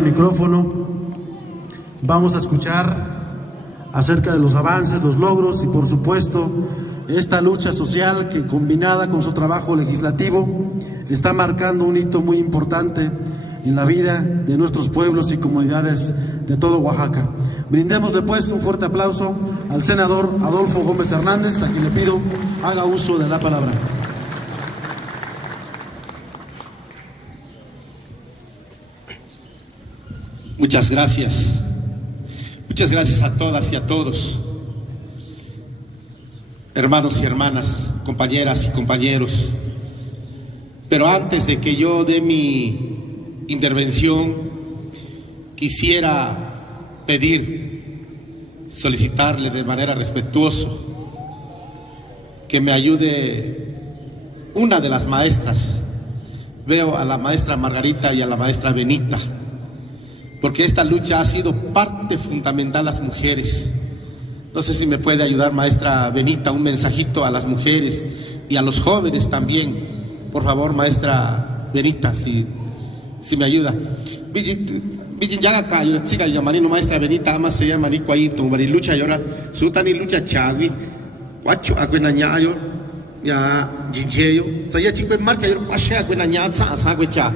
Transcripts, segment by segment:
este micrófono, vamos a escuchar acerca de los avances, los logros y por supuesto esta lucha social que combinada con su trabajo legislativo está marcando un hito muy importante en la vida de nuestros pueblos y comunidades de todo Oaxaca. Brindemos después un fuerte aplauso al senador Adolfo Gómez Hernández, a quien le pido haga uso de la palabra. Muchas gracias. Muchas gracias a todas y a todos, hermanos y hermanas, compañeras y compañeros. Pero antes de que yo dé mi intervención, quisiera solicitarle de manera respetuosa que me ayude una de las maestras. Veo a la maestra Margarita y a la maestra Benita, porque esta lucha ha sido parte fundamental a las mujeres. No sé si me puede ayudar, maestra Benita, un mensajito a las mujeres y a los jóvenes también. Por favor, maestra Benita, si me ayuda. Maestra Benita, ama se llama Nico ahí, tu lucha y ahora sutani lucha chagui, cuacho aguenañayo, ya jinjeyo, saya chico en marcha, yo cuache aguenañaza, sagüecha.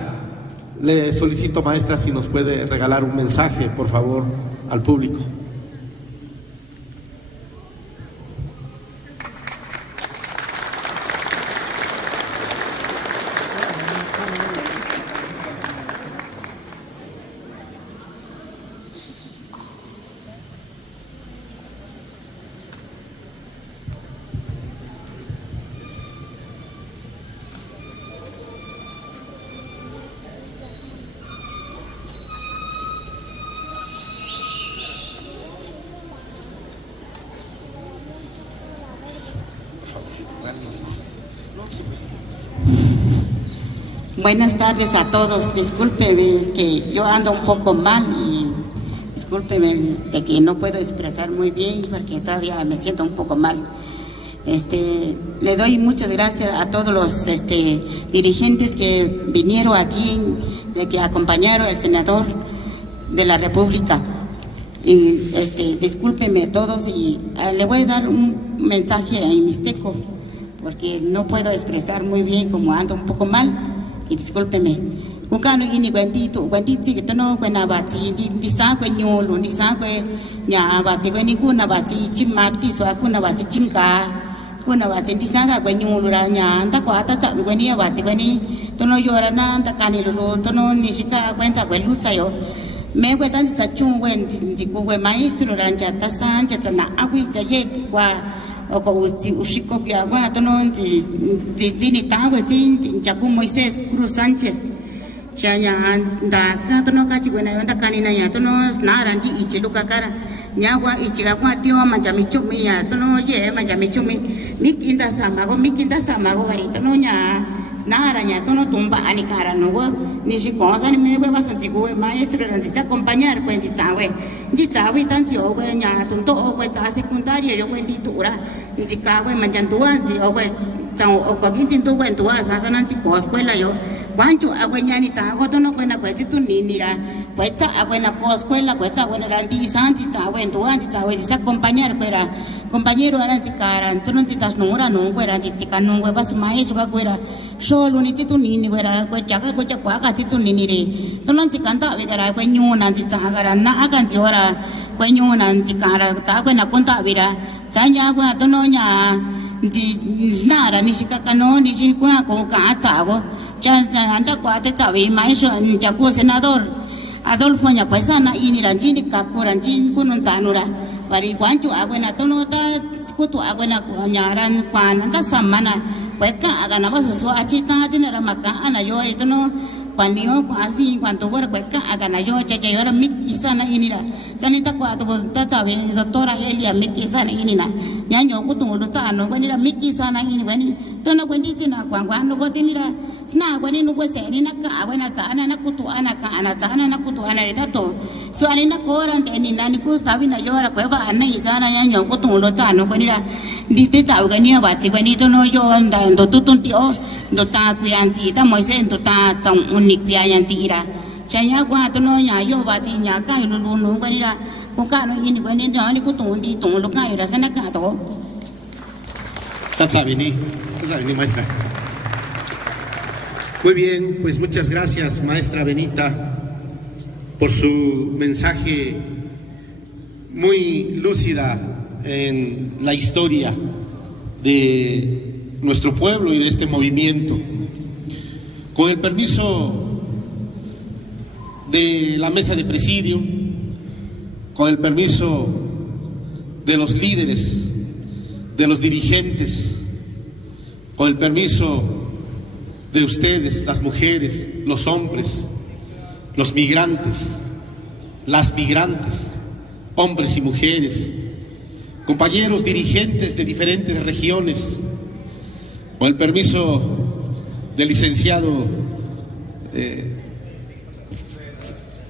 Le solicito, maestra, si nos puede regalar un mensaje, por favor, al público. Buenas tardes a todos. Discúlpeme, es que yo ando un poco mal y discúlpeme de que no puedo expresar muy bien porque todavía me siento un poco mal. Le doy muchas gracias a todos los dirigentes que vinieron aquí, de que acompañaron al senador de la República. Y discúlpeme a todos y le voy a dar un mensaje en mixteco porque no puedo expresar muy bien como ando un poco mal. Y discúlpeme. Ukano ini guantito que tono cuena bati di sa cueñolo di sa cue ya bati cueni kuna bati chimati so kuna bati chingka kuna bati di sa cueñolo ra nya ta kwa ta cha cueni bati cueni tono yora na ta kani lo tono nishika cuenta cue lucha yo me cue tan sa chung wen ti cue maestro ra ya ta san ya na agui ya ye kwa o ko ushiko ya wa tono ti ni ta cue ti ya ku Moisés Cruz Sánchez chanya da ka tono ka chi buena da kanina ya tono naran di ichi luka kara nyagwa ichi ga kwa tio manja michumi ya tono ye manja michumi mikinda samago bari tono nya nara nya tono tumba ani kara no ni si cosa ni me va santi go maestro ran si acompañar con ti tawe tanti o nya tonto o ta secundaria yo con ditura ni ka we manja tua si o chao o ko kin tu wen tua sa nan ti ko escuela yo Guancho agueñani ta gotono cuena cuechitu ninira cuecha aguena coscuela cuecha aguena ranti santi chawen tuanti chawen se acompañar cuera compañero era chicara entonces chitas nura no cuera chica no cuevas maestro va cuera solo ni chitu nini cuera cuecha cuaca chitu ninire tono chicanta vigara cueñuna chichagara na agan chiora cueñuna chicara chaguena conta vira chanya agua tono nya nara ni chicacano ni chicua co cachago ya anda cuate chavi maestro ya cu senador Adolfo nya cuesana ini ranjini kakuranjin kunun tanura bari guancho aguena tono ta kutu aguena nyaran kwan ta samana cueca agana vaso so achita tinera maka ana yo tono cuanio cuasi cuanto gora cueca agana yo chacha yo miki sana ini la sanita cuatu ta chavi doctora Elia miki sana ini na nyanyo kutu lo tano cuanira miki sana ini cuani tono cuandi tina cuan no cotinira na kwani nuko se ni naka awena tsana na kutu ana ka ana tsana na kutu ana retato so ani na koran te ni nani ku stavi na yora ko ba ana isana ya nyo kutu lo tsano kwani ra dite tsaw ga ni ba ti kwani to no yo nda ndo tutun ti o ndo ta ku yan ti ta Moisés ndo ta tsang uni ku yan ti ira chaya cuatro no ya yo va ti ya cae lo no cuanira con cano y ni cuanira ni cutundi ton lo cae la sana cato. Tatsabini, maestra. Muy bien, pues muchas gracias, maestra Benita, por su mensaje muy lúcida en la historia de nuestro pueblo y de este movimiento. Con el permiso de la mesa de presidio, con el permiso de los líderes, de los dirigentes, con el permiso de ustedes, las mujeres, los hombres, los migrantes, las migrantes, hombres y mujeres, compañeros dirigentes de diferentes regiones, con el permiso del licenciado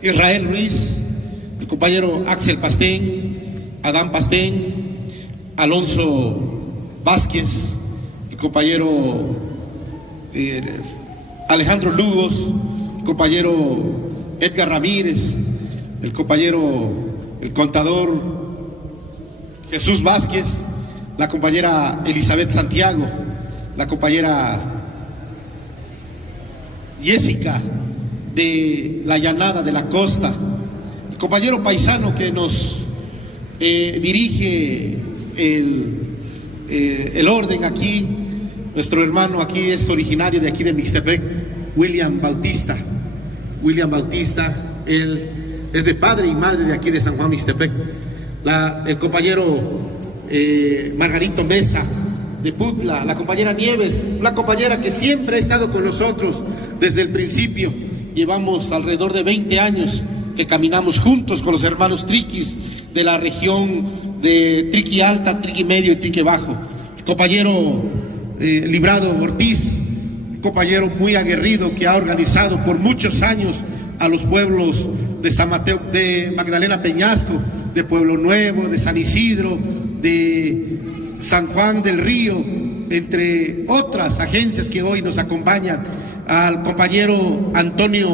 Israel Ruiz, el compañero Axel Pastén, Adán Pastén, Alonso Vázquez, el compañero Alejandro Lugos, el compañero Edgar Ramírez, el compañero, el contador Jesús Vázquez, la compañera Elizabeth Santiago, la compañera Jessica de la Llanada de la Costa, el compañero paisano que nos dirige el orden aquí, nuestro hermano aquí es originario de aquí de Mixtepec, William Bautista, él es de padre y madre de aquí de San Juan Mixtepec, el compañero Margarito Mesa de Putla, la compañera Nieves, una compañera que siempre ha estado con nosotros desde el principio. Llevamos alrededor de 20 años que caminamos juntos con los hermanos triquis de la región de Triqui Alta, Triqui Medio y Triqui Bajo. El compañero Librado Ortiz, un compañero muy aguerrido que ha organizado por muchos años a los pueblos de San Mateo, de Magdalena Peñasco, de Pueblo Nuevo, de San Isidro, de San Juan del Río, entre otras agencias que hoy nos acompañan, al compañero Antonio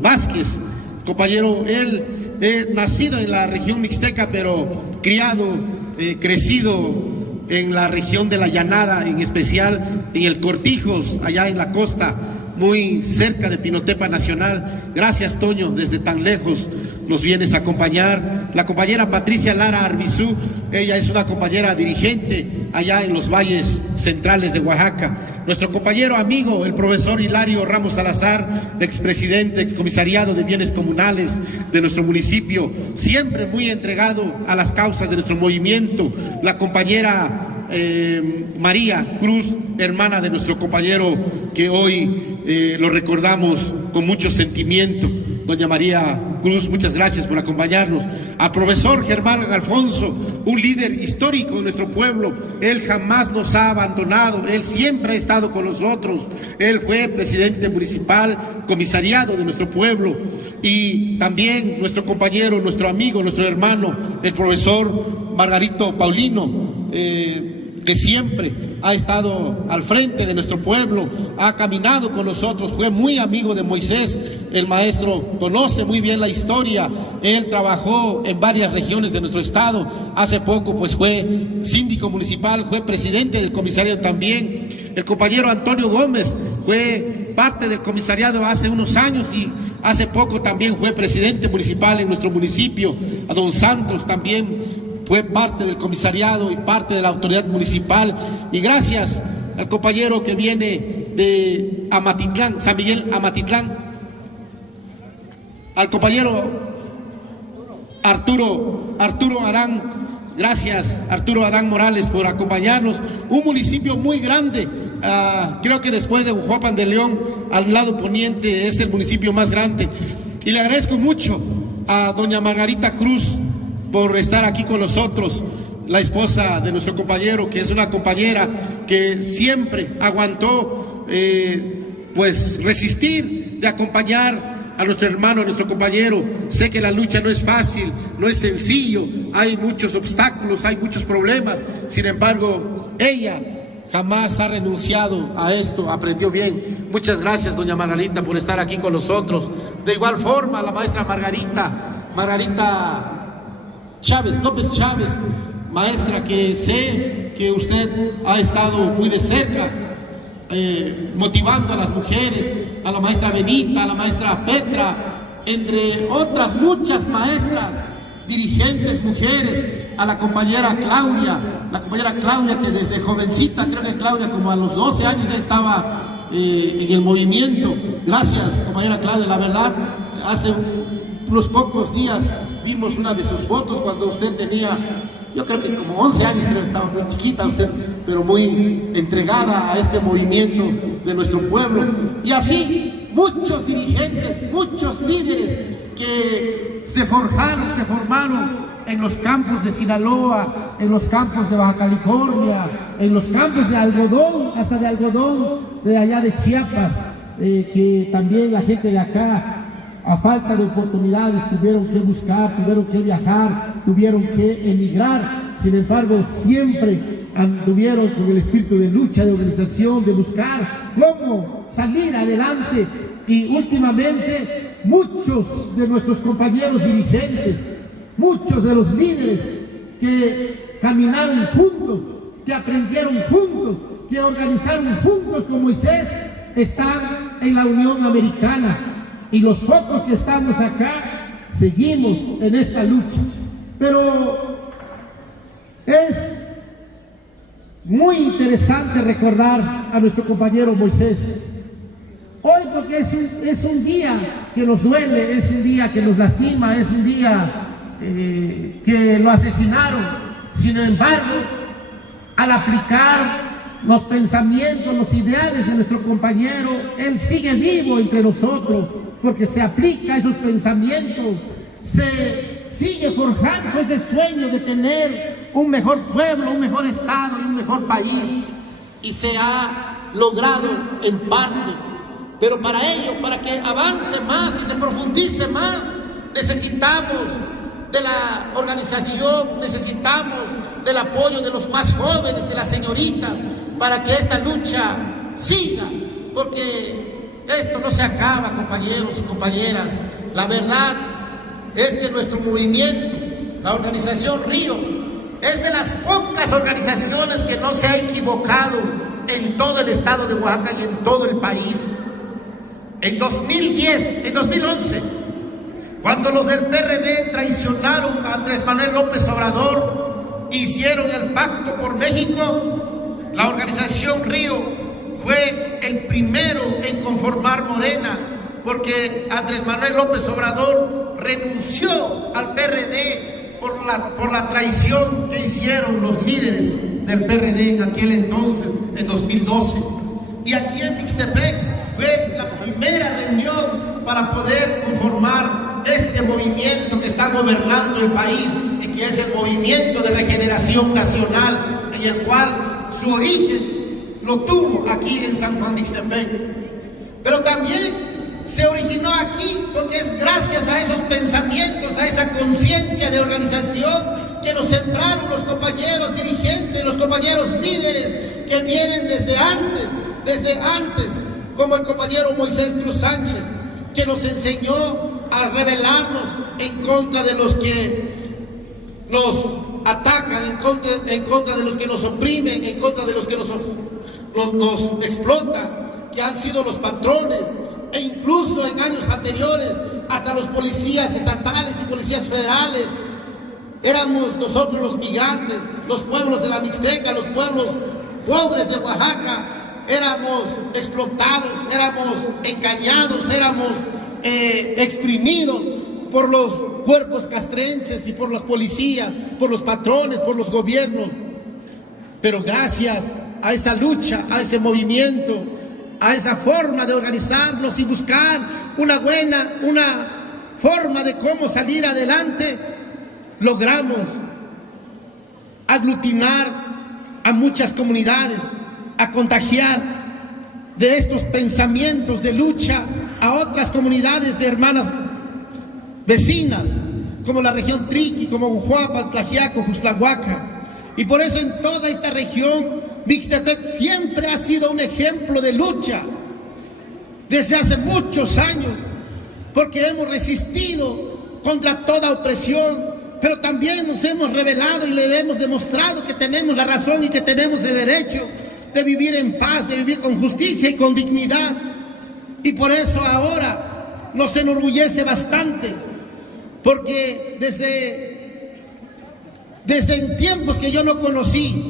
Vázquez, compañero, él nacido en la región mixteca, pero criado, crecido en la región de la Llanada, en especial en el Cortijos, allá en la costa, muy cerca de Pinotepa Nacional. Gracias, Toño, desde tan lejos nos vienes a acompañar. La compañera Patricia Lara Arbizú, ella es una compañera dirigente allá en los valles centrales de Oaxaca. Nuestro compañero amigo, el profesor Hilario Ramos Salazar, expresidente, excomisariado de bienes comunales de nuestro municipio, siempre muy entregado a las causas de nuestro movimiento. La compañera María Cruz, hermana de nuestro compañero que hoy lo recordamos con mucho sentimiento. Doña María Cruz, muchas gracias por acompañarnos. Al profesor Germán Alfonso, un líder histórico de nuestro pueblo. Él jamás nos ha abandonado, él siempre ha estado con nosotros. Él fue presidente municipal, comisariado de nuestro pueblo. Y también nuestro compañero, nuestro amigo, nuestro hermano, el profesor Margarito Paulino, que siempre ha estado al frente de nuestro pueblo, ha caminado con nosotros, fue muy amigo de Moisés, el maestro conoce muy bien la historia, él trabajó en varias regiones de nuestro estado, hace poco pues fue síndico municipal, fue presidente del comisariado también. El compañero Antonio Gómez fue parte del comisariado hace unos años y hace poco también fue presidente municipal en nuestro municipio. A don Santos también fue parte del comisariado y parte de la autoridad municipal. Y gracias al compañero que viene de Amatitlán, San Miguel Amatitlán, al compañero Arturo Adán. Gracias, Arturo Adán Morales, por acompañarnos. Un municipio muy grande, creo que después de Ujuapan de León, al lado poniente, es el municipio más grande. Y le agradezco mucho a doña Margarita Cruz por estar aquí con nosotros, la esposa de nuestro compañero, que es una compañera que siempre aguantó, pues resistir de acompañar a nuestro hermano, a nuestro compañero. Sé que la lucha no es fácil, no es sencillo, hay muchos obstáculos, hay muchos problemas. Sin embargo, ella jamás ha renunciado a esto, aprendió bien. Muchas gracias, doña Margarita, por estar aquí con nosotros. De igual forma, la maestra Margarita Chávez, López Chávez, maestra, que sé que usted ha estado muy de cerca, motivando a las mujeres, a la maestra Benita, a la maestra Petra, entre otras muchas maestras, dirigentes, mujeres, a la compañera Claudia, que desde jovencita, creo que Claudia como a los 12 años ya estaba en el movimiento. Gracias, compañera Claudia, la verdad, hace unos pocos días vimos una de sus fotos cuando usted tenía, yo creo que como 11 años, creo que estaba muy chiquita usted, pero muy entregada a este movimiento de nuestro pueblo. Y así, muchos dirigentes, muchos líderes que se formaron en los campos de Sinaloa, en los campos de Baja California, en los campos de algodón, hasta de algodón de allá de Chiapas, que también la gente de acá, a falta de oportunidades, tuvieron que buscar, tuvieron que viajar, tuvieron que emigrar. Sin embargo, siempre anduvieron con el espíritu de lucha, de organización, de buscar cómo salir adelante. Y últimamente, muchos de nuestros compañeros dirigentes, muchos de los líderes que caminaron juntos, que aprendieron juntos, que organizaron juntos con Moisés, están en la Unión Americana. Y los pocos que estamos acá, seguimos en esta lucha. Pero es muy interesante recordar a nuestro compañero Moisés. Hoy, porque es un día que nos duele, es un día que nos lastima, es un día que lo asesinaron. Sin embargo, al aplicar los pensamientos, los ideales de nuestro compañero, él sigue vivo entre nosotros, porque se aplica esos pensamientos, se sigue forjando ese sueño de tener un mejor pueblo, un mejor estado y un mejor país, y se ha logrado en parte. Pero para ello, para que avance más y se profundice más, necesitamos de la organización, necesitamos del apoyo de los más jóvenes, de las señoritas, para que esta lucha siga, porque esto no se acaba, compañeros y compañeras. La verdad es que nuestro movimiento, la organización Río, es de las pocas organizaciones que no se ha equivocado en todo el estado de Oaxaca y en todo el país. En 2011, cuando los del PRD traicionaron a Andrés Manuel López Obrador, hicieron el pacto por México, la organización Río fue el primero en conformar Morena, porque Andrés Manuel López Obrador renunció al PRD por la traición que hicieron los líderes del PRD en aquel entonces, en 2012. Y aquí en Mixtepec fue la primera reunión para poder conformar este movimiento que está gobernando el país y que es el Movimiento de Regeneración Nacional, en el cual su origen lo tuvo aquí en San Juan Mixtepec. Pero también se originó aquí porque es gracias a esos pensamientos, a esa conciencia de organización que nos sembraron los compañeros dirigentes, los compañeros líderes que vienen desde antes, como el compañero Moisés Cruz Sánchez, que nos enseñó a rebelarnos en contra de los que nos atacan, en contra de los que nos oprimen, en contra de los que nos explotan, que han sido los patrones, e incluso en años anteriores hasta los policías estatales y policías federales. Éramos nosotros los migrantes, los pueblos de la Mixteca, los pueblos pobres de Oaxaca, éramos explotados, éramos engañados, éramos exprimidos por los cuerpos castrenses y por las policías, por los patrones, por los gobiernos. Pero gracias a esa lucha, a ese movimiento, a esa forma de organizarnos y buscar una forma de cómo salir adelante, logramos aglutinar a muchas comunidades, a contagiar de estos pensamientos de lucha a otras comunidades de hermanas vecinas, como la región Triqui, como Gujuapa, Tlaxiaco, Juxtlahuaca. Y por eso en toda esta región Mixtepec siempre ha sido un ejemplo de lucha desde hace muchos años, porque hemos resistido contra toda opresión, pero también nos hemos rebelado y le hemos demostrado que tenemos la razón y que tenemos el derecho de vivir en paz, de vivir con justicia y con dignidad. Y por eso ahora nos enorgullece bastante, porque desde en tiempos que yo no conocí,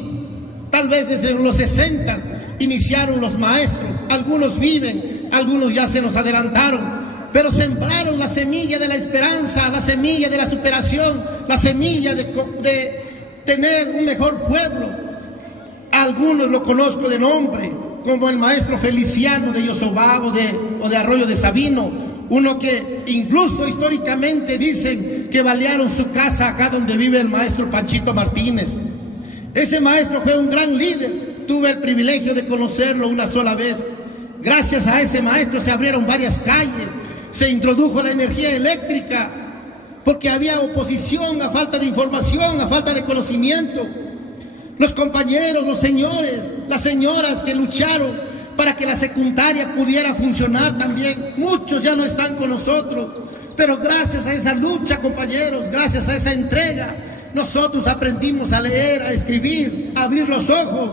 tal vez desde los 60, iniciaron los maestros. Algunos viven, algunos ya se nos adelantaron, pero sembraron la semilla de la esperanza, la semilla de la superación, la semilla de tener un mejor pueblo. A algunos lo conozco de nombre, como el maestro Feliciano de Yosobá o de Arroyo de Sabino, uno que incluso históricamente dicen que balearon su casa acá donde vive el maestro Panchito Martínez. Ese maestro fue un gran líder, tuve el privilegio de conocerlo una sola vez. Gracias a ese maestro se abrieron varias calles, se introdujo la energía eléctrica, porque había oposición a falta de información, a falta de conocimiento. Los compañeros, los señores, las señoras que lucharon para que la secundaria pudiera funcionar también, muchos ya no están con nosotros, pero gracias a esa lucha, compañeros, gracias a esa entrega, nosotros aprendimos a leer, a escribir, a abrir los ojos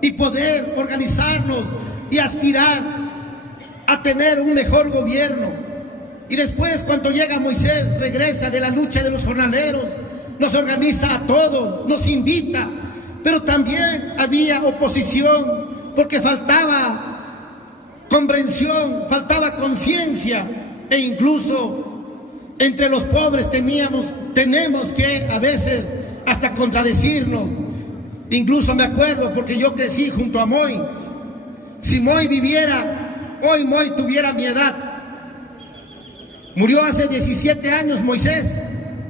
y poder organizarnos y aspirar a tener un mejor gobierno. Y después, cuando llega Moisés, regresa de la lucha de los jornaleros, nos organiza a todos, nos invita, pero también había oposición, porque faltaba comprensión, faltaba conciencia, e incluso entre los pobres tenemos que a veces hasta contradecirnos. Incluso me acuerdo, porque yo crecí junto a Moy. Si Moy viviera, hoy Moy tuviera mi edad. Murió hace 17 años Moisés,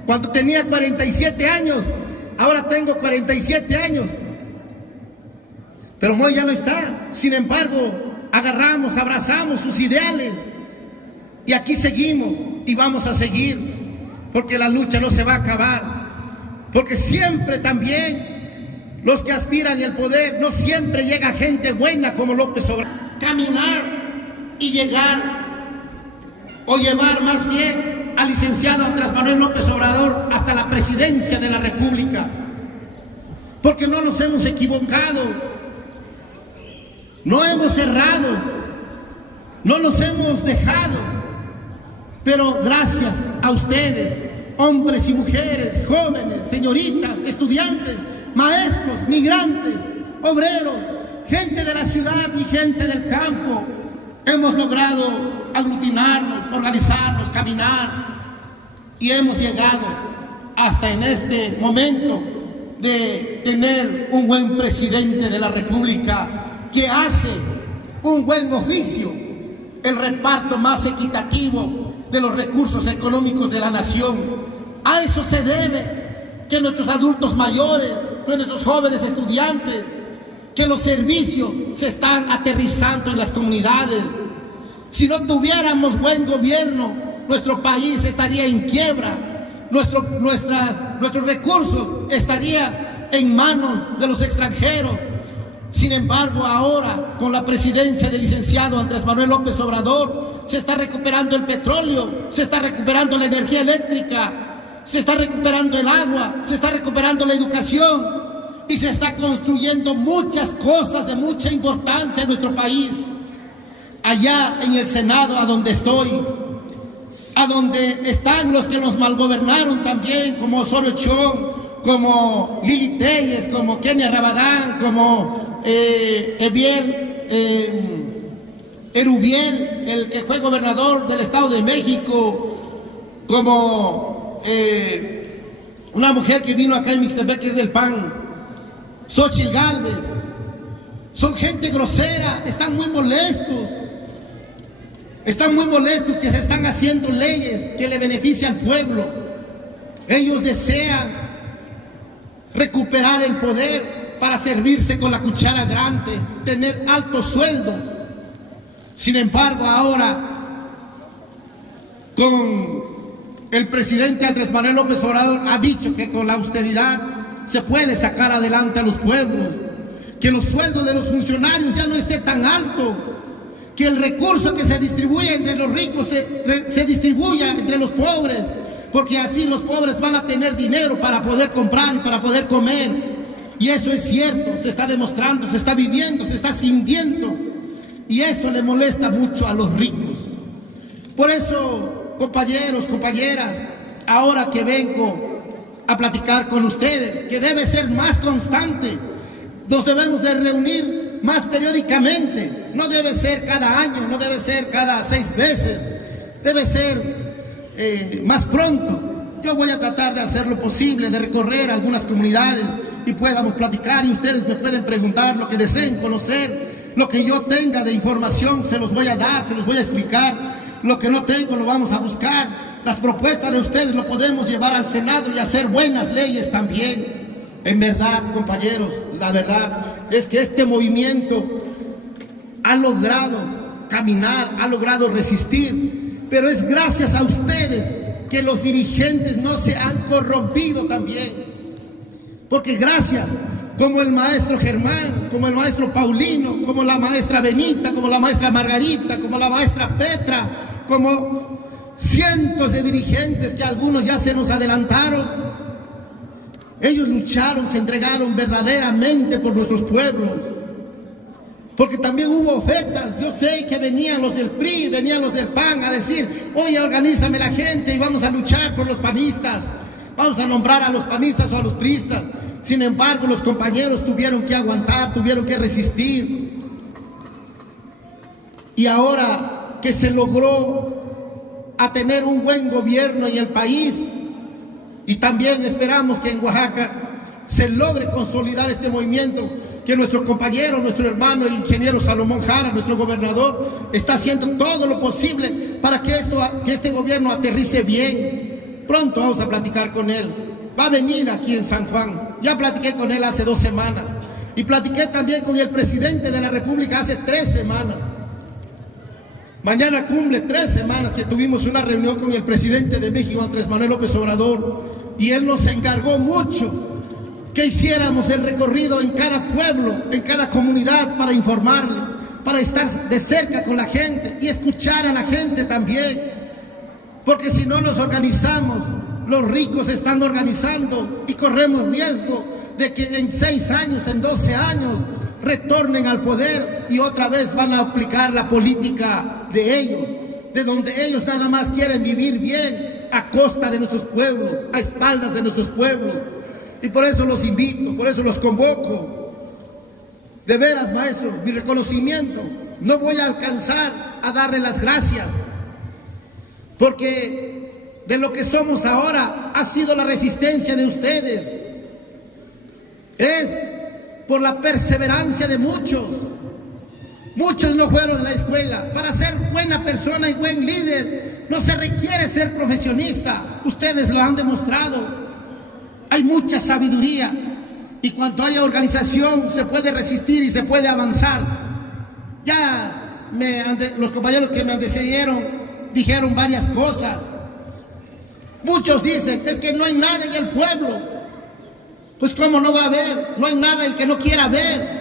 cuando tenía 47 años. Ahora tengo 47 años. Pero Moy ya no está. Sin embargo, agarramos, abrazamos sus ideales. Y aquí seguimos y vamos a seguir, porque la lucha no se va a acabar. Porque siempre también los que aspiran al poder, no siempre llega gente buena como López Obrador. Caminar y llegar, o llevar más bien al licenciado Andrés Manuel López Obrador hasta la presidencia de la República. Porque no nos hemos equivocado, no hemos errado, no nos hemos dejado. Pero gracias a ustedes, hombres y mujeres, jóvenes, señoritas, estudiantes, maestros, migrantes, obreros, gente de la ciudad y gente del campo, hemos logrado aglutinarnos, organizarnos, caminar, y hemos llegado hasta en este momento de tener un buen presidente de la República que hace un buen oficio, el reparto más equitativo de los recursos económicos de la nación. A eso se debe que nuestros adultos mayores, que nuestros jóvenes estudiantes, que los servicios se están aterrizando en las comunidades. Si no tuviéramos buen gobierno, nuestro país estaría en quiebra, nuestros recursos estarían en manos de los extranjeros. Sin embargo, ahora, con la presidencia del licenciado Andrés Manuel López Obrador, se está recuperando el petróleo, se está recuperando la energía eléctrica, se está recuperando el agua, se está recuperando la educación y se está construyendo muchas cosas de mucha importancia en nuestro país. Allá en el Senado, a donde estoy, a donde están los que nos malgobernaron también, como Osorio Chong, como Lili Telles, como Kenia Rabadán, como Erubiel, el que fue gobernador del Estado de México, como una mujer que vino acá en Mixtepec, que es del PAN, Xochitl Gálvez. Son gente grosera, están muy molestos que se están haciendo leyes que le benefician al pueblo. Ellos desean recuperar el poder para servirse con la cuchara grande, tener alto sueldo. Sin embargo, ahora, con el presidente Andrés Manuel López Obrador, ha dicho que con la austeridad se puede sacar adelante a los pueblos, que los sueldos de los funcionarios ya no esté tan alto, que el recurso que se distribuye entre los ricos se distribuya entre los pobres, porque así los pobres van a tener dinero para poder comprar y para poder comer. Y eso es cierto, se está demostrando, se está viviendo, se está sintiendo, y eso le molesta mucho a los ricos. Por eso, compañeros, compañeras, ahora que vengo a platicar con ustedes, que debe ser más constante, nos debemos de reunir más periódicamente, no debe ser cada año, no debe ser cada 6 meses, debe ser más pronto. Yo voy a tratar de hacer lo posible, de recorrer algunas comunidades y podamos platicar, y ustedes me pueden preguntar lo que deseen conocer, lo que yo tenga de información se los voy a dar, se los voy a explicar, lo que no tengo lo vamos a buscar, las propuestas de ustedes lo podemos llevar al Senado y hacer buenas leyes también. En verdad, compañeros, la verdad es que este movimiento ha logrado caminar, ha logrado resistir, pero es gracias a ustedes que los dirigentes no se han corrompido también. Porque gracias, como el maestro Germán, como el maestro Paulino, como la maestra Benita, como la maestra Margarita, como la maestra Petra, como cientos de dirigentes que algunos ya se nos adelantaron, ellos lucharon, se entregaron verdaderamente por nuestros pueblos. Porque también hubo ofertas. Yo sé que venían los del PRI, venían los del PAN a decir: oye, organízame la gente y vamos a luchar por los panistas. Vamos a nombrar a los panistas o a los priistas. Sin embargo, los compañeros tuvieron que aguantar, tuvieron que resistir. Y ahora que se logró a tener un buen gobierno en el país, y también esperamos que en Oaxaca se logre consolidar este movimiento, que nuestro compañero, nuestro hermano, el ingeniero Salomón Jara, nuestro gobernador, está haciendo todo lo posible para que este gobierno aterrice bien. Pronto vamos a platicar con él. Va a venir aquí en San Juan. Ya platiqué con él hace 2 semanas. Y platiqué también con el presidente de la República hace 3 semanas. Mañana cumple 3 semanas que tuvimos una reunión con el presidente de México, Andrés Manuel López Obrador. Y él nos encargó mucho que hiciéramos el recorrido en cada pueblo, en cada comunidad, para informarle, para estar de cerca con la gente y escuchar a la gente también. Porque si no nos organizamos, los ricos se están organizando y corremos riesgo de que en 6 años, en 12 años, retornen al poder y otra vez van a aplicar la política de ellos, de donde ellos nada más quieren vivir bien a costa de nuestros pueblos, a espaldas de nuestros pueblos. Y por eso los invito, por eso los convoco. De veras, maestros, mi reconocimiento, no voy a alcanzar a darle las gracias, porque de lo que somos ahora ha sido la resistencia de ustedes. Es por la perseverancia de muchos. Muchos no fueron a la escuela. Para ser buena persona y buen líder no se requiere ser profesionista. Ustedes lo han demostrado. Hay mucha sabiduría y cuando haya organización se puede resistir y se puede avanzar. Ya los compañeros que me antecedieron dijeron varias cosas. Muchos dicen, es que no hay nada en el pueblo. Pues ¿cómo no va a haber? No hay nada el que no quiera ver.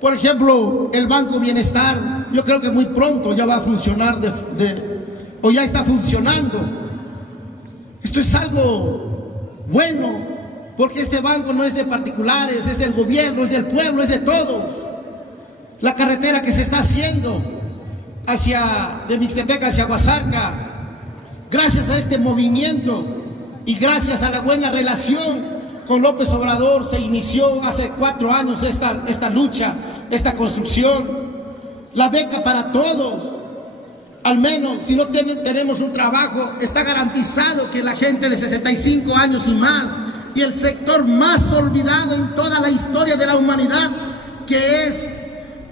Por ejemplo, el Banco Bienestar, yo creo que muy pronto ya va a funcionar o ya está funcionando. Esto es algo bueno, porque este banco no es de particulares, es del gobierno, es del pueblo, es de todos. La carretera que se está haciendo de Mixtepec hacia Huasarca, gracias a este movimiento y gracias a la buena relación con López Obrador, se inició hace 4 años esta lucha, esta construcción. La beca para todos. Al menos, si no tenemos un trabajo, está garantizado que la gente de 65 años y más, y el sector más olvidado en toda la historia de la humanidad, que es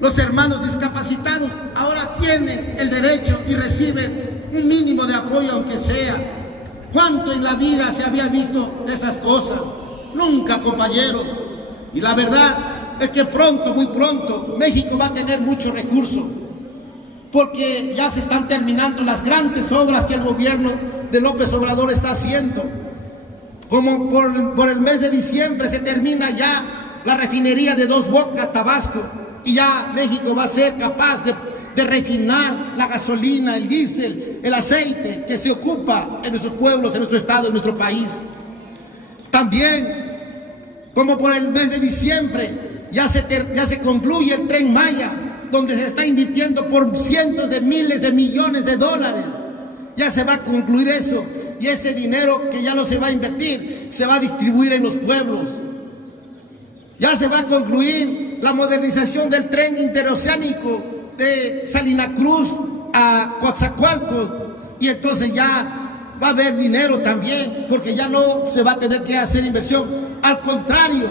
los hermanos discapacitados, ahora tienen el derecho y reciben un mínimo de apoyo, aunque sea. ¿Cuánto en la vida se había visto esas cosas? Nunca, compañeros. Y la verdad es que pronto, muy pronto, México va a tener muchos recursos, porque ya se están terminando las grandes obras que el gobierno de López Obrador está haciendo. Como por el mes de diciembre se termina ya la refinería de Dos Bocas, Tabasco, y ya México va a ser capaz de refinar la gasolina, el diésel, el aceite que se ocupa en nuestros pueblos, en nuestro estado, en nuestro país. También, como por el mes de diciembre, ya se concluye el Tren Maya, donde se está invirtiendo por cientos de miles de millones de dólares. Ya se va a concluir eso, y ese dinero que ya no se va a invertir, se va a distribuir en los pueblos. Ya se va a concluir la modernización del tren interoceánico de Salina Cruz a Coatzacoalcos, y entonces ya va a haber dinero también, porque ya no se va a tener que hacer inversión. Al contrario,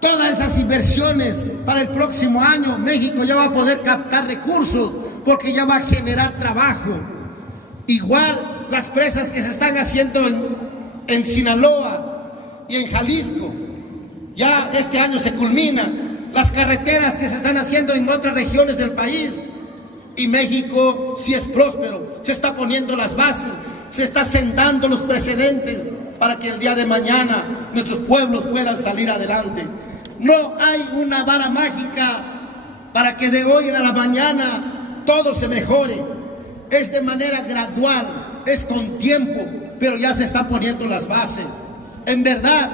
todas esas inversiones para el próximo año, México ya va a poder captar recursos, porque ya va a generar trabajo. Igual las presas que se están haciendo en Sinaloa y en Jalisco, ya este año se culminan. Las carreteras que se están haciendo en otras regiones del país, y México sí es próspero, se está poniendo las bases, se está sentando los precedentes para que el día de mañana nuestros pueblos puedan salir adelante. No hay una vara mágica para que de hoy a la mañana todo se mejore. Es de manera gradual, es con tiempo, pero ya se están poniendo las bases. En verdad,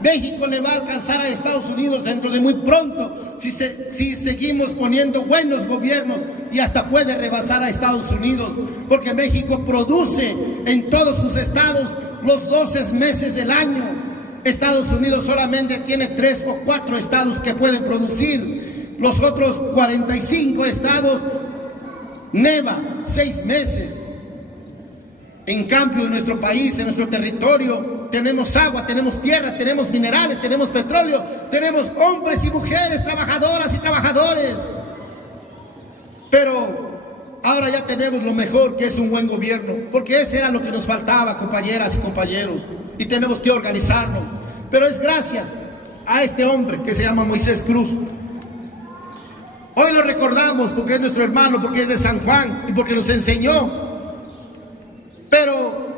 México le va a alcanzar a Estados Unidos dentro de muy pronto si seguimos poniendo buenos gobiernos, y hasta puede rebasar a Estados Unidos, porque México produce en todos sus estados los 12 meses del año. Estados Unidos solamente tiene 3 o 4 estados que pueden producir. Los otros 45 estados neva 6 meses. En cambio, en nuestro país, en nuestro territorio, tenemos agua, tenemos tierra, tenemos minerales, tenemos petróleo, tenemos hombres y mujeres, trabajadoras y trabajadores. Pero ahora ya tenemos lo mejor, que es un buen gobierno, porque ese era lo que nos faltaba, compañeras y compañeros, y tenemos que organizarnos. Pero es gracias a este hombre que se llama Moisés Cruz. Hoy lo recordamos porque es nuestro hermano, porque es de San Juan y porque nos enseñó. Pero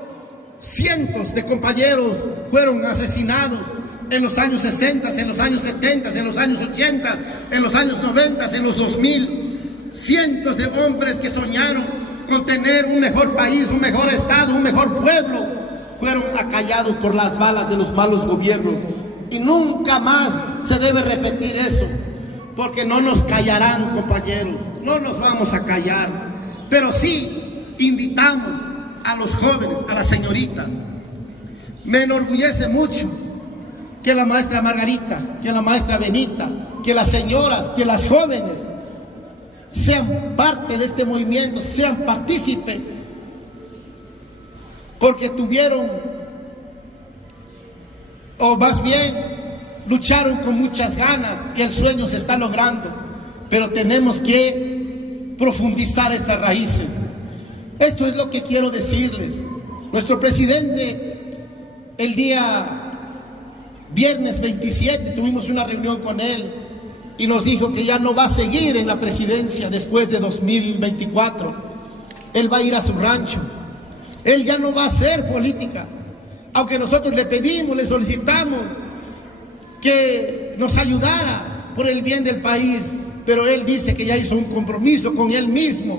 cientos de compañeros fueron asesinados en los años 60, en los años 70, en los años 80, en los años 90, en los 2000. Cientos de hombres que soñaron con tener un mejor país, un mejor estado, un mejor pueblo, fueron acallados por las balas de los malos gobiernos. Y nunca más se debe repetir eso, porque no nos callarán, compañeros, no nos vamos a callar. Pero sí invitamos a los jóvenes, a las señoritas. Me enorgullece mucho que la maestra Margarita, que la maestra Benita, que las señoras, que las jóvenes sean parte de este movimiento, sean partícipes, porque tuvieron, o más bien lucharon con muchas ganas, y el sueño se está logrando. Pero tenemos que profundizar estas raíces. Esto es lo que quiero decirles. Nuestro presidente, el día viernes 27, tuvimos una reunión con él y nos dijo que ya no va a seguir en la presidencia después de 2024. Él va a ir a su rancho. Él ya no va a hacer política. Aunque nosotros le pedimos, le solicitamos que nos ayudara por el bien del país, pero él dice que ya hizo un compromiso con él mismo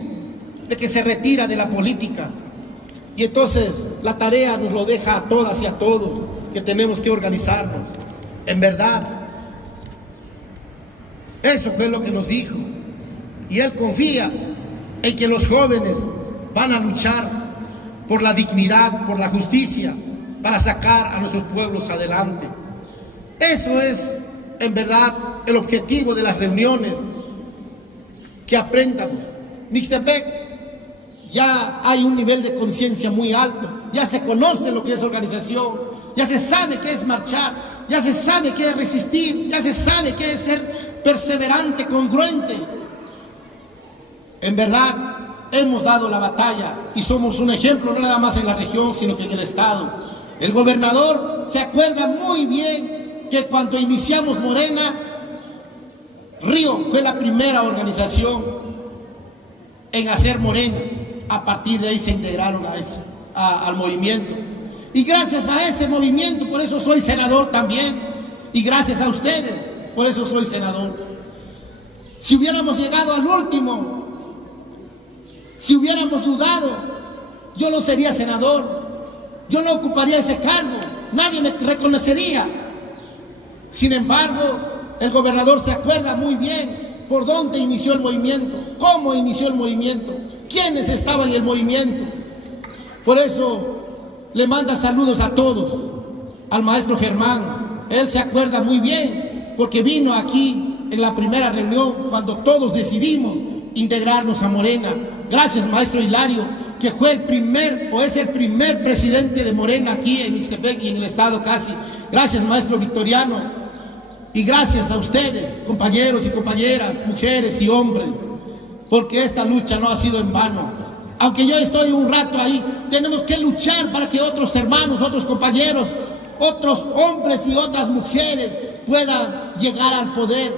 de que se retira de la política. Y entonces la tarea nos lo deja a todas y a todos, que tenemos que organizarnos. En verdad, eso fue lo que nos dijo. Y él confía en que los jóvenes van a luchar por la dignidad, por la justicia, para sacar a nuestros pueblos adelante. Eso es, en verdad, el objetivo de las reuniones, que aprendamos. Mixtepec ya hay un nivel de conciencia muy alto, ya se conoce lo que es organización, ya se sabe qué es marchar, ya se sabe qué es resistir, ya se sabe qué es ser perseverante, congruente. En verdad, hemos dado la batalla y somos un ejemplo no nada más en la región, sino que en el estado. El gobernador se acuerda muy bien que cuando iniciamos Morena, Río fue la primera organización en hacer Morena. A partir de ahí se integraron al movimiento. Y gracias a ese movimiento, por eso soy senador también, Y gracias a ustedes, por eso soy senador. Si hubiéramos llegado al último, si hubiéramos dudado, yo no sería senador, yo no ocuparía ese cargo, nadie me reconocería. Sin embargo, el gobernador se acuerda muy bien por dónde inició el movimiento, cómo inició el movimiento, quiénes estaban en el movimiento. Por eso le manda saludos a todos, al maestro Germán. Él se acuerda muy bien porque vino aquí en la primera reunión cuando todos decidimos integrarnos a Morena. Gracias, maestro Hilario, que fue el primer o es el primer presidente de Morena aquí en Ixtepec y en el estado casi. Gracias, maestro Victoriano. Y gracias a ustedes, compañeros y compañeras, mujeres y hombres, porque esta lucha no ha sido en vano. Aunque yo estoy un rato ahí, tenemos que luchar para que otros hermanos, otros compañeros, otros hombres y otras mujeres puedan llegar al poder.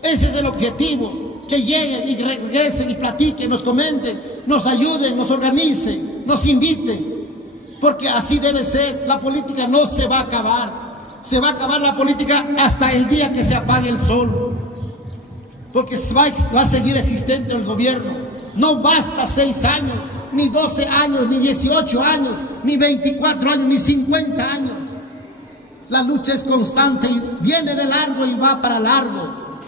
Ese es el objetivo, que lleguen y regresen y platiquen, nos comenten, nos ayuden, nos organicen, nos inviten, porque así debe ser. La política no se va a acabar. Se va a acabar la política hasta el día que se apague el sol, porque va a seguir existente el gobierno. No basta 6 años, ni 12 años, ni 18 años, ni 24 años, ni 50 años. La lucha es constante y viene de largo y va para largo.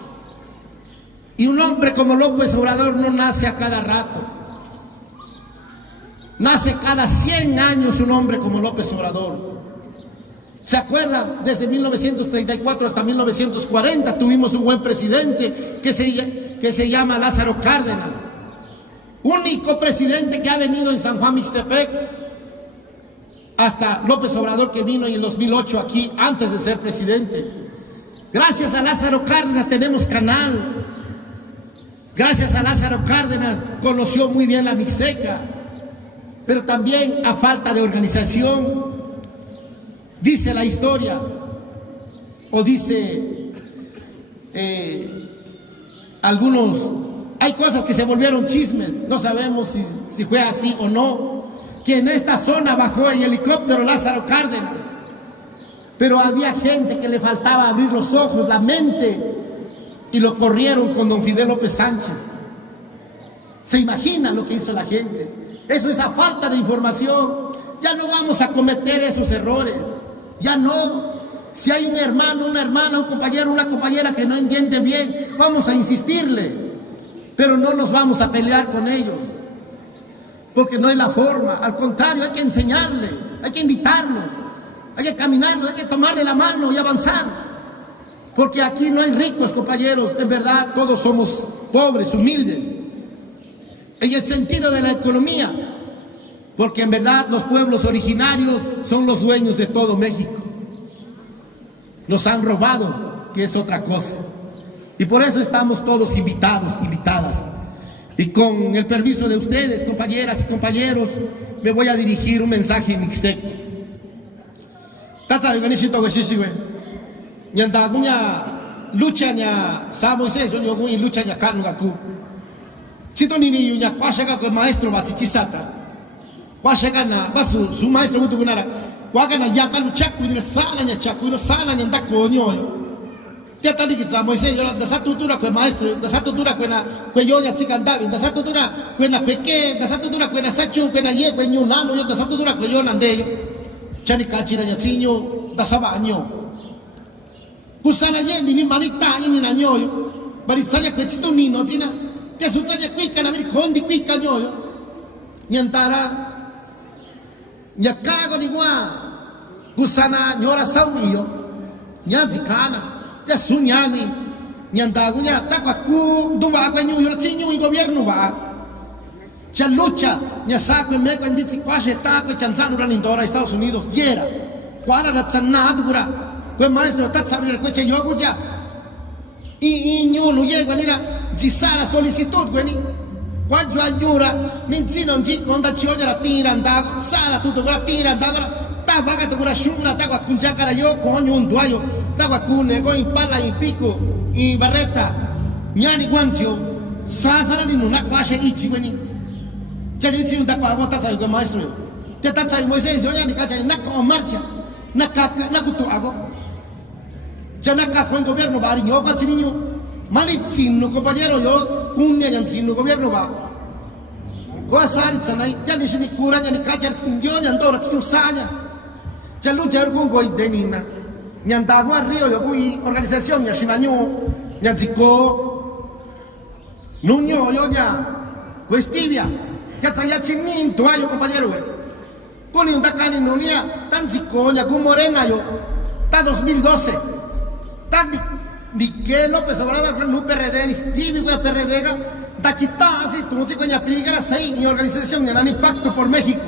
Y un hombre como López Obrador no nace a cada rato. Nace cada 100 años un hombre como López Obrador. ¿Se acuerdan? Desde 1934 hasta 1940 tuvimos un buen presidente que se llama Lázaro Cárdenas. Único presidente que ha venido en San Juan Mixtepec, hasta López Obrador, que vino en el 2008 aquí antes de ser presidente. Gracias a Lázaro Cárdenas tenemos canal. Gracias a Lázaro Cárdenas conoció muy bien la Mixteca, pero también a falta de organización. Dice la historia, o dice algunos, hay cosas que se volvieron chismes, no sabemos si fue así o no, que en esta zona bajó en helicóptero Lázaro Cárdenas, pero había gente que le faltaba abrir los ojos, la mente, y lo corrieron con don Fidel López Sánchez. ¿Se imagina lo que hizo la gente? Eso es a falta de información. Ya no vamos a cometer esos errores. Ya no. Si hay un hermano, una hermana, un compañero, una compañera que no entiende bien, vamos a insistirle, pero no nos vamos a pelear con ellos, porque no es la forma. Al contrario, hay que enseñarle, hay que invitarlo, hay que caminarlo, hay que tomarle la mano y avanzar, porque aquí no hay ricos, compañeros. En verdad todos somos pobres, humildes, en el sentido de la economía, porque en verdad los pueblos originarios son los dueños de todo México. Nos han robado, que es otra cosa. Y por eso estamos todos invitados, invitadas. Y con el permiso de ustedes, compañeras y compañeros, me voy a dirigir un mensaje en mixteco. Tata yuganishito weshishiwe. Nyanda gunya lucha nya samo iseso nyoguni lucha nya kanu gaku. Chito nini yunya kwashaka kwa maestro batikisata. Kwashaka na basu su maestro mutu kunara. Kwagana yakalu chakwino sana nya ndako nyoyo. Teta dikitsa Moisés yola da satutura kwa maestro, da satutura kwa yoya tsikandavi, da satutura kwa peke, da satutura kwa sachu, kwa ye kwa nyunano, yo da satutura kwa yona ndeyo. Chani kachira nya sinyo da sabanyo. Kusana yendi ni manita ni na nyoyo. Bari saya kwetito nino zina. Te susaya kwika na miri kondi kwika nyoyo. Nyantara nyakago ni gwa. Kusana nyora sauyo. Nyazikana. Ya sunyani nyandagunya takwaku dumba kwa nyu tinyu i gobierno va cha lucha nya sakwe me kwa nditsi kwashe takwe chanzanu ran indora Estados Unidos yera kwara ratsanna dura kwa maestro tatsabir kwa che yoguja i nyu lu yegwa nira jisara solicitud gweni kwa jwanyura minzino nji konda chioja ratira nda sara tutto gra tira nda ta vaga to gra shumra takwa kunjakara yo konyo ndwayo Taguacune, go impala y pico y barreta, ñani guancio, sasara ni una cuache ichi weni. Que dice un tacua agota sai go maestro. Te tatsa y Moisés yo ñani cacha na con marcha, na caca, na cuto hago. Chanaka con el gobierno va, yo con niño, malitzino compañero yo, cuña yancino gobierno va. Coasari sanai, ya ni shini cura, ya ni kajar yo ni andora tsinu saya. Ya lucha con goy denina. Ni andagua río yo gui organización ya shimaño, ya ziko. Nuño yo ya, Westivia, ya taya chinin toayo compañero. Con un tacani nunia, tan ziko ya con morena yo, ta 2012. Tan ni que López Obrador no PRD, ni Stevie güey PRD da quitar así, tú si coña priga sei y organización ya ni pacto por México.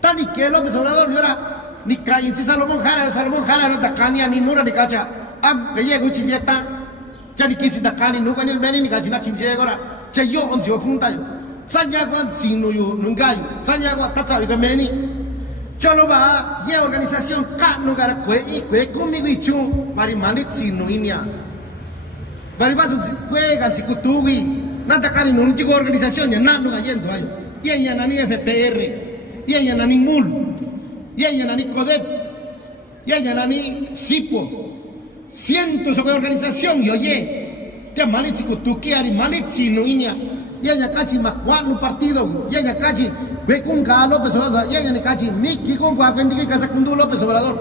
Tan ni que López Obrador y ahora ni cae si Salomón Jara no da cania ni nura ni cacha. Am que llega uchilleta, ya ni quisi da cani no el beni ni cachina chinche ahora. Che yo on yo junta yo. Sanya guan sino yo nunca yo. Sanya guan tata yo que meni. Cholo va, y organización K no gara kue conmigo y chun, mari manit sino inia. Mari basu kue gan sikutuwi, nanta kani no chico organización ya nano gayendo ayo. Y ella nani FPR, y ella nani MUL, y ella nani CODEP, y ella nani SIPO. Cientos de organización y oye, te manit sikutuki ari manit sino inia. Y ella cachi más cuatro partido, y ella cachi ve con López Obrador, y ella ni cachi, Miki con Guacuendi que casa con López Obrador.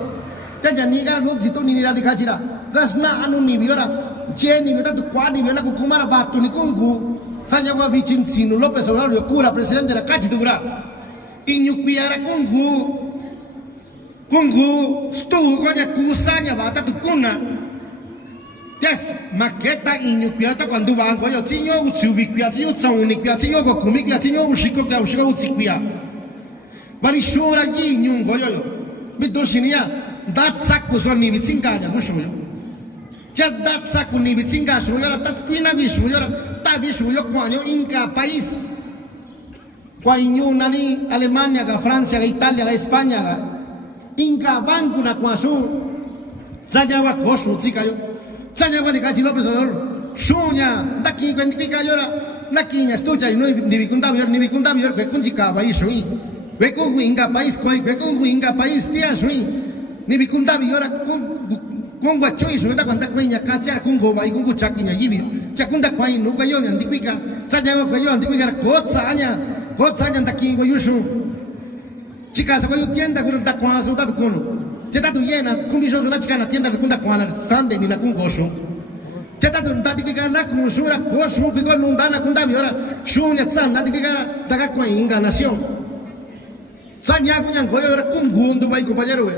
Ella ni gara no si tú ni ni cachira, rasna anu ni viora, Jenny veta tu cuadri viona con Kumara Batu ni con Gu, Sanya Wabichin sino López Obrador, yo cura presidente de la cachi dura. Y ñupiara con Gu, stu coña Kusanya bata tu cuna. Yes, maqueta y ñupiata cuando va a goyo, señor, usubiquia, señor, sauniquia, señor, comiquia, señor, ushiko, que ushiko, usiquia. Vanishura allí, ñun goyo. Bidoshinia, dat saco son ni vitzinga, ya bushuyo. Ya dat saco ni vitzinga, suyo, tat quina vishuyo, tabishuyo, cuaño, inca, país. Cuaño, nani, Alemania, Francia, Italia, España, inca, banco, na cuasu. Sayawa, koshu, zikayo. Sanya wani kachi López Obrador, shunya, daki kwendi kayora, nakinya stucha y no ni vikunda bior que kunjika país shui, ve con winga país koi, ve con winga país tía shui, ni vikunda biora con guachui shui ta cuanta kweña kachar con goba y con kuchakinya yibi, chakunda kwai no kayo andikuika, sanya wa kayo andikuika kotsa daki wayushu, chicas kayo tienda con ta kwaso ta kono. Ceta tu llena, kumbisho una chica na tienda kunda kwa sande ni na kungosho. Ceta tu ndati kigana kumshura kosho kiko nundana kunda biora shunya tsan ndati kigana daga kwa inga nación. Sanya kunya ngoyo kungundu bai compañero we.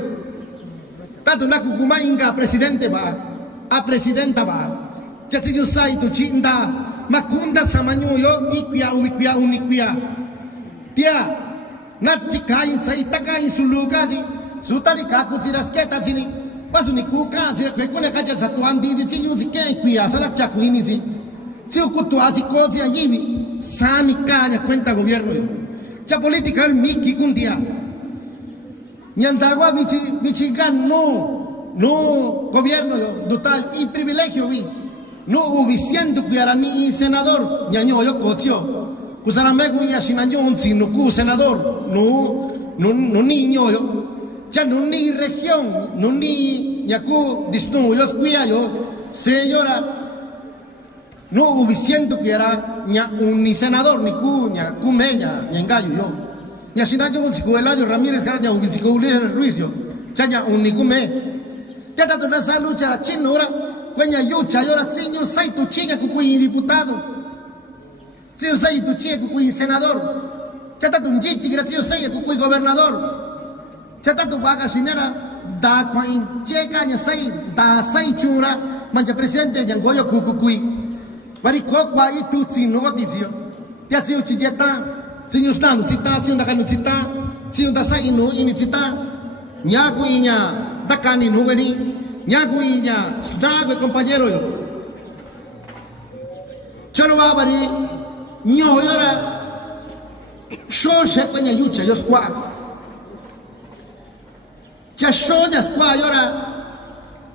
Tatu na kukuma inga presidente ba, a presidenta ba. Ceta yo sai tu chinda makunda samanyo yo ikwia unikwia. Tia na chikai sai takai sulukazi. Sutari kaku tirasketa sini, pasu ni kuka sini kwekone kaja satuandi di sini uzi kuia sana chaku ini si, si ukutu asi kozi ayivi, sani kanya cuenta gobierno yo, cha política el miki kundia, ñandagua Michigan no gobierno yo, total y privilegio vi, no ubiciendo cuiara ni senador, ñaño yo cochio, kusaramegu ya shinaño un sino ku senador, no niño yo. Ya no ni región, no ni yaku disnu yo escuía yo, señora, no ubiciendo que era ni senador, ni ku, meña, ni engaño yo. Ni así no yo con Eladio Ramírez, que era ubicico Ruiz yo, ya un ni kume. Ya tanto esa lucha la chino ahora, cueña yucha, y ahora señor, sai tu chinga cucuy diputado, señor, sai tu chinga cucuy senador, ya tanto un chichi, gracias, sai cucuy gobernador. Ceta tu vaga sinera da kwain cheka nya sai chura manja presidente yang goyo kukukui bari ko kwa itu sino dizio ya siu chijeta siu stan sita siu dakanu sita siu dasa inu ini sita nyaku inya dakani nubeni nyaku inya sudago compañero yo cholo va bari nyo yora shoshe kwenya yucha yo squad cha shonya spa yora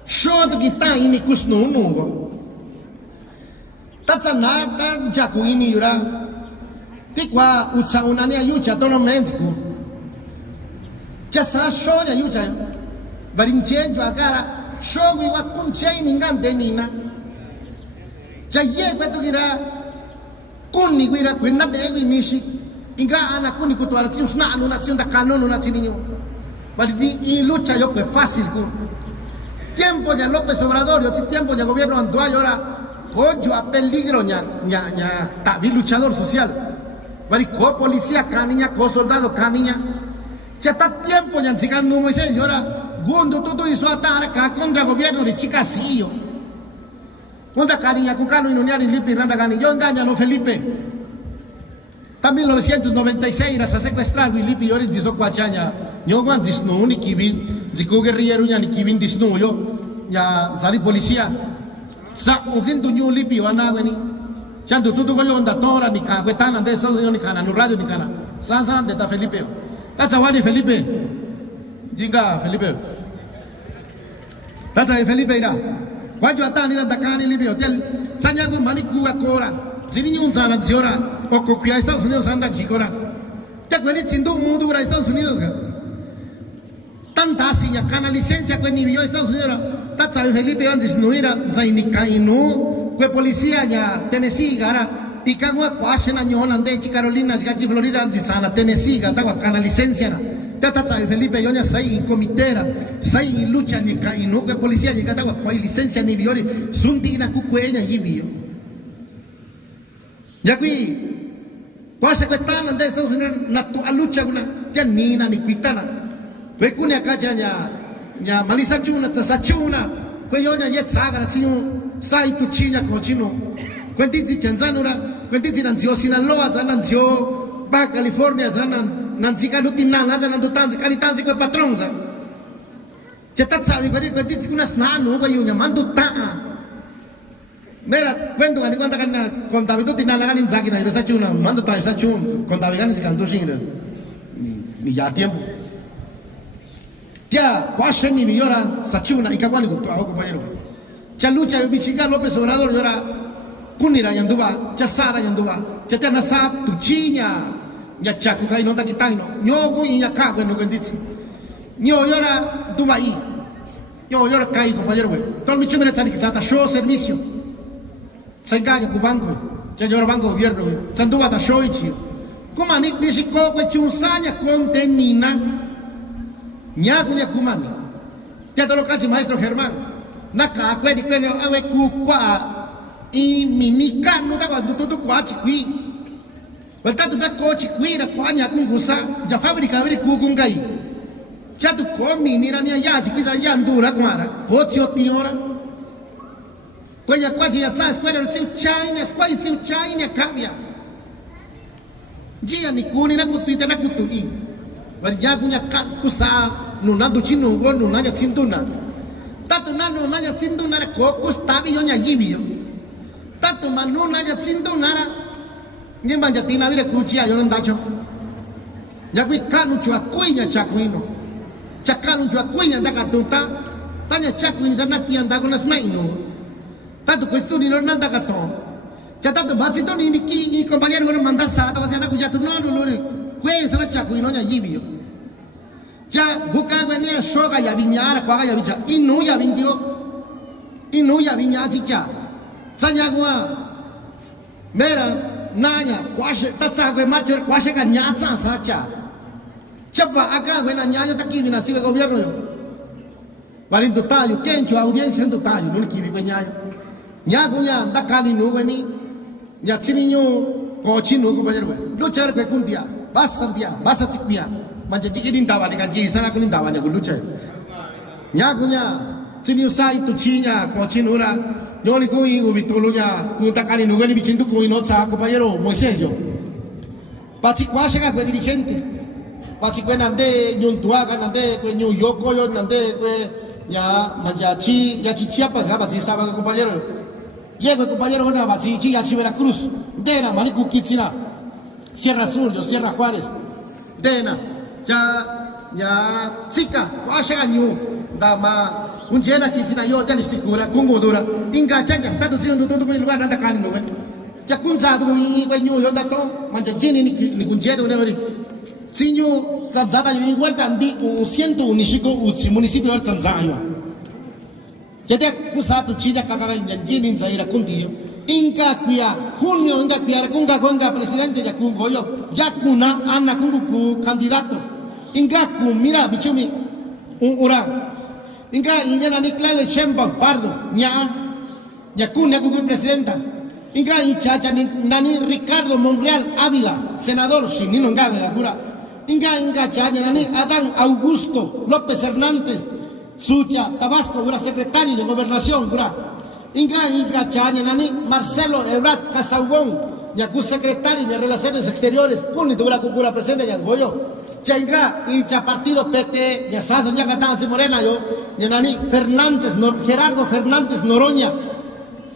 shod kita ini kusno nugo tatsana kan jaku ini yura tikwa utsaunani ayucha tono menziku cha sa shonya yucha barinjenjo agara show wa kunchei ningan denina ja ye kwetu gira kuni gira kwenda dewi nishi inga ana kuni kutwara tsius na anu na tsiunda kanono na tsininyo bali y lucha yo que fácil ku tiempo ya López Obrador yo tiempo ya gobierno Anduay ahora cojo a peligro ña tabi luchador social bali co policía caniña co soldado caniña ya está tiempo ya sigando Moisés y ahora gundo todo hizo atar acá contra gobierno de Chicasillo contra caniña con cano y no ni lipi nada cani yo engaña no Felipe también 1996 era secuestrar Lipi y ahora diso cuachaña yo cuando disno ni kibin dico guerrillero ni kibin disno yo ya sali policía sa ukin tu new Lipi wana weni chanto tutu ko yo onda tora ni ka kwetana de so yo ni kana no radio ni kana san de ta Felipe tata wani Felipe jinga Felipe tata Felipe ira kwajo atani na dakani Lipi hotel sanya ko mani ku akora zini unzana nziora poco qui a Estados Unidos anda chicora ya quelli zindu mundo ora Estados Unidos tanta sinya kana licencia que ni vio Estados Unidos tata Felipe antes no era zaini kainu que policía ya Tennessee gara pikangwa kwashe na nyona ndechi Carolina gaji Florida antes sana Tennessee gata kwa kana licencia na tata Felipe yonya sai comitera sai lucha ni kainu que policía llegata kwa licencia ni viori sundina kukwenya hivyo ya qui quase quest'anno adesso na lucha kuna ya nina ni kuitana we kuna kaja nya malisa chuna tasachuna kwe yonya yetsaga na tsinyo sai tuchinya kochino kwenditi chanzanura kwenditi nanzio Sinaloa zana nzio ba California zana nanzika lutinanga zana dutanzi kanitanzi kwe patronza chetatsavi kwenditi kuna snano kwe yonya mandu taa mera cuento que cuenta que con David tinala ganin zakina y esa chuna mando ta esa chun con David ganin sikanto shinre ni ya tiempo ya kwashe ni yora sachuna ikakwani kutoa compañero cha lucha yo bichiga López Obrador yora kunira yanduba cha sara yanduba cha tena sa tuchinya ya chaku kai no takitaino nyogu ya kakwe no kwenditsi nyo yora dubai nyo yora kai compañero güey todo mi chumere tsani kisata show servicio se engaña con banco, señor banco gobierno, sanduba da shoichi. Como ni dice que chunsaña con tenina, ñaguña kumani. Ya te lo casi maestro Germán. Naka kwedi kwedi awe kukwa i minika no da quando tutto qua ci qui. Quel tanto da coci qui da quanya kungusa, già fabbrica avere kukungai. Già tu comi ni rania yaji qui da yandura guara, pozio tiora. Quella quasi ya sa squadra tsiu China, squadra tsiu China cambia. Gia ni kuni na kutuita na kutui. Warja kunya kusa nunando chino go nunanya tsinduna. Tato na nunanya tsinduna ko kustabi yonya yibio. Tato manunanya tsinduna nyemba jatina vire kuchia yo ndacho. Ya kui kanu chua kuinya chakuino. Chakanu chua kuinya ndakatunta. Tanya chakuino zanati andago na smaino. Tanto questo non anda gatto. C'è tanto bazzito ni i compagni non manda sa, va sana kuja no loro. Questo la c'ha qui non ya yibio. Già buca venia shoga ya vinyara kwa ya bicha. Inu ya vinyati cha. Sanya gua. Mera nanya kwashe tatsa kwe marcher kwashe ka nyatsa sa cha. Chapa aka we na nyanyo takivi na siwe gobierno yo. Barinto tayo kencho audiencia ndo tayo non kivi kwe nyanyo. Nyagunya ndakali nugani nyachininyo kochi nugo bajerwe luchar kwe kundia basa tikpia manja jikini ndawa ni kanji sana kuni ndawa nyagu luchar nyagunya chini usai tuchinya kochi nura nyoli kui ubitulunya kuntakali nugani bichindu kui no tsa compañero Moisés yo pati kwashe ka kwe dirigente pati kwe nande nyuntuaga nande kwe nyuyoko yo nande kwe ya manja chi ya chichiapas ga pati saba compañero Llego compañero una basichi a Veracruz, Dena, Manicu Kitzina, Sierra Sur, Sierra Juárez, Dena, ya Chica, Washaganyu, Dama, un Jena Kitzina, yo, Tenisticura, Kungodura, Inga Changa, tanto si un tutto con il lugar da cani, già Kunzado, Ignu, Yondato, Mangiagini, Nikunjedo, Neveri, Signo, Zanzata, igual Tandi, 100 Nishiko Uzi, municipio del Tanzania. Jadi kusatu chida kakagan janjinin sa ira kuntiyo. Inka kuya junio inka kuya kunga kunga presidente ya kungoyo ya kuna ana kungu candidato. Inka ku mira bichumi ura. Inka inyana ni Claudio Chemba Pardo ya kuna kungu presidenta. Inka ichacha ni nani Ricardo Monreal Ávila senador shinino ngabe la cura. Inka chacha nani Adán Augusto López Hernández Sucha, Tabasco, ura secretario de Gobernación, ura. Inga chaña nani Marcelo Ebrard Casaubón, yaku secretario de Relaciones Exteriores, kuni ura kukura presidente ya goyo. Chainga y cha partido PT, ya saso ya Gatansi Morena yo, ya nani Fernández, Gerardo Fernández Noroña.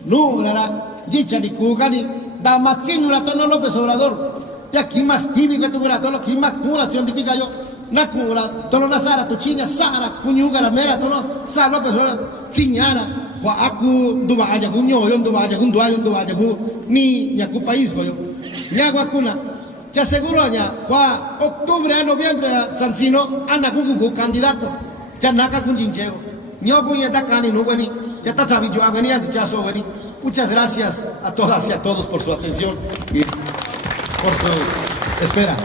No, ura, dicha ni kugani, da Matzin ura tono López Obrador. Ya kimas tibi que tuviera tono kimas kura científica yo. Nakura, tono nasara tu chinya sara kunyuga mera tono sa López Obrador chinyara kwa aku duba aja kunyo yo duba aja kundu ayo duba aja ku ni yaku país yo nyagwa kuna ya seguro nya kwa octubre a noviembre Sansino ana kuku candidato ya naka kunjinjeo nyoku ya takani no weni ya tatabi yo agani ya chaso weni. Muchas gracias a todas y a todos por su atención y por su espera.